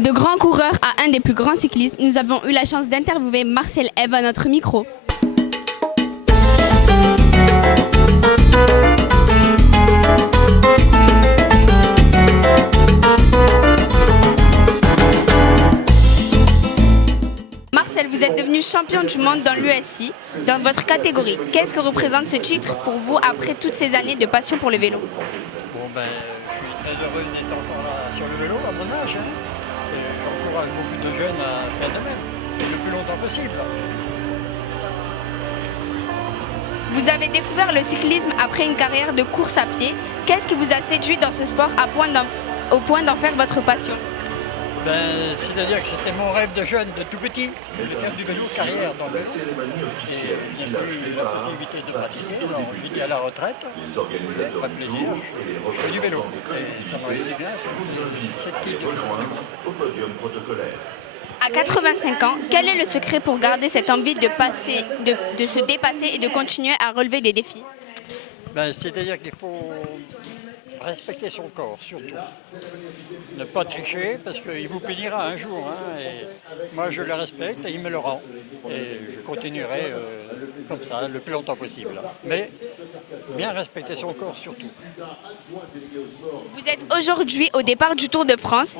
De grands coureurs à un des plus grands cyclistes, nous avons eu la chance d'interviewer Marcel Eve à notre micro. Marcel, vous êtes devenu champion du monde dans l'USI, dans votre catégorie. Qu'est-ce que représente ce titre pour vous après toutes ces années de passion pour le vélo? Je suis très heureux d'être encore là sur le vélo à mon âge. Et j'encourage beaucoup de jeunes à faire de même, et le plus longtemps possible. Vous avez découvert le cyclisme après une carrière de course à pied. Qu'est-ce qui vous a séduit dans ce sport au point d'en faire votre passion? C'est-à-dire que c'était mon rêve de jeune, de tout petit, de faire du vélo de carrière dans le vélo. Et il n'y a pas eu la possibilité de pratiquer, alors j'ai dit à la retraite, ça me ferait plaisir, je fais du vélo. Et ça m'a réussi bien, c'est 7 titres. À 85 ans, quel est le secret pour garder cette envie de se dépasser et de continuer à relever des défis? C'est-à-dire qu'il faut respecter son corps, surtout. Ne pas tricher, parce qu'il vous punira un jour. Et moi, je le respecte et il me le rend. Et je continuerai comme ça, le plus longtemps possible. Mais bien respecter son corps, surtout. Vous êtes aujourd'hui au départ du Tour de France.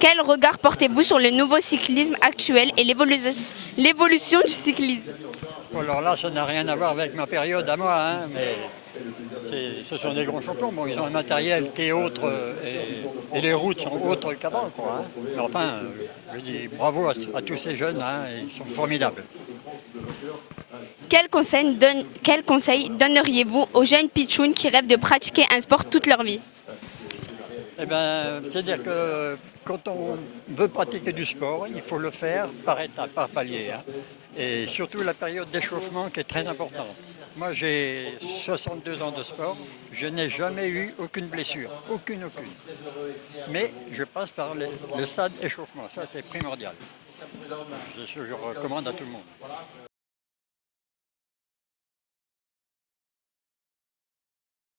Quel regard portez-vous sur le nouveau cyclisme actuel et l'évolution du cyclisme? Alors là, ça n'a rien à voir avec ma période à moi, mais ce sont des grands champions. Bon, ils ont un matériel qui est autre et les routes sont autres qu'avant. Mais enfin, je dis bravo à tous ces jeunes, ils sont formidables. Quel conseil donneriez-vous aux jeunes pitchouns qui rêvent de pratiquer un sport toute leur vie? C'est-à-dire que quand on veut pratiquer du sport, il faut le faire par étapes, par palier. Et surtout la période d'échauffement qui est très importante. Moi, j'ai 62 ans de sport, je n'ai jamais eu aucune blessure, aucune. Mais je passe par le stade échauffement, ça c'est primordial. Je recommande à tout le monde.